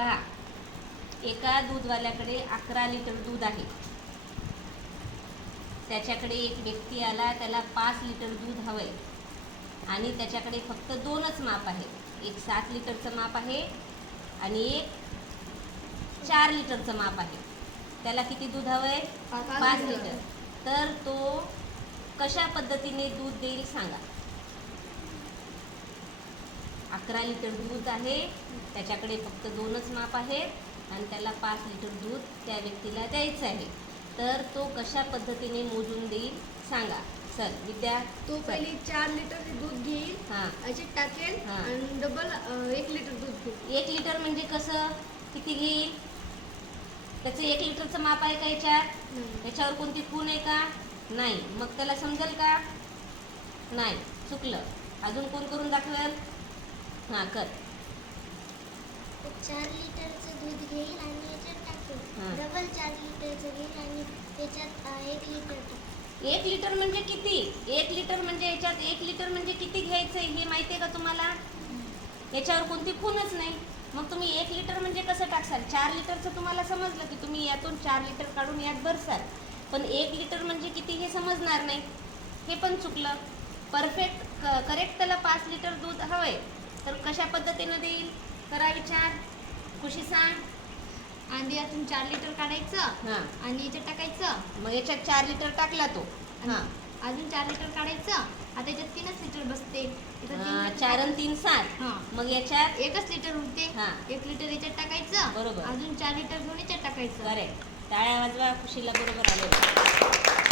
पहा, एका दूधवाल्याकडे 11 लिटर दूध आहे. त्याच्याकडे एक व्यक्ती आला, त्याला 5 लिटर दूध हवंय आणि त्याच्याकडे फक्त 2च माप आहे. एक 7 लिटरचं माप आहे आणि एक 4 लिटरचं माप आहे. त्याला किती दूध हवंय? 5 लिटर. तर तो कशा पद्धतीने दूध देईल सांगा. 11 लिटर दूध आहे, त्याच्याकडे फक्त 2च माप आहेत आणि त्याला 5 लिटर दूध त्या व्यक्तीला द्यायचं आहे. तर तो कशा पद्धतीने मोजून देईल सांगा. चल विद्या, तो पहिले 4 लिटर दूध घेईल, याच्यात टाकेल आणि डबल 1 लिटर दूध घेईल. 1 लिटर म्हणजे कसं, किती घेईल? त्याचं 1 लिटरचं माप आहे का याच्यात? याच्यावर कोणती खूण आहे का? नाही. मग त्याला समजेल का? नाही, चुकलं. अजून कोण करून दाखवेल? हां, कर. 4 लिटरचं दूध घेईल आणि याच्यात टाकेल. डबल 4 लिटरचं घेईल आणि त्याच्यात 1 लिटर टाकेल. 1 लिटर म्हणजे किती? 1 लिटर म्हणजे याच्यात 1 लिटर म्हणजे किती घ्यायचं हे माहिती आहे का तुम्हाला? याच्यावर कोणती खूणच नाही. मग तुम्ही 1 लिटर म्हणजे कसं टाकसाल? 4 लिटरचं तुम्हाला समजलं की तुम्ही यातून 4 लिटर काढून यात भरसाल, पण 1 लिटर म्हणजे किती हे समजणार नाही. हे पण चुकलं. परफेक्ट करेक्ट त्याला 5 लिटर दूध हवंय, तर कशा पद्धतीनं देईल? करा विचार. खुशी सांग. आणि यातून 4 लिटर काढायचं आणि याच्यात टाकायचं. मग याच्यात 4 लिटर टाकला तो. अजून 4 लिटर काढायचं. आता याच्यात 3च लिटर बसते. 4 आणि 3 7. मग याच्यात 1च लिटर उरते. 1 लिटर याच्यात टाकायचं. बरोबर. अजून 4 लिटर घेऊन याच्यात टाकायचं. करेक्ट. टाळ्या वाजवा, खुशीला बरोबर आले.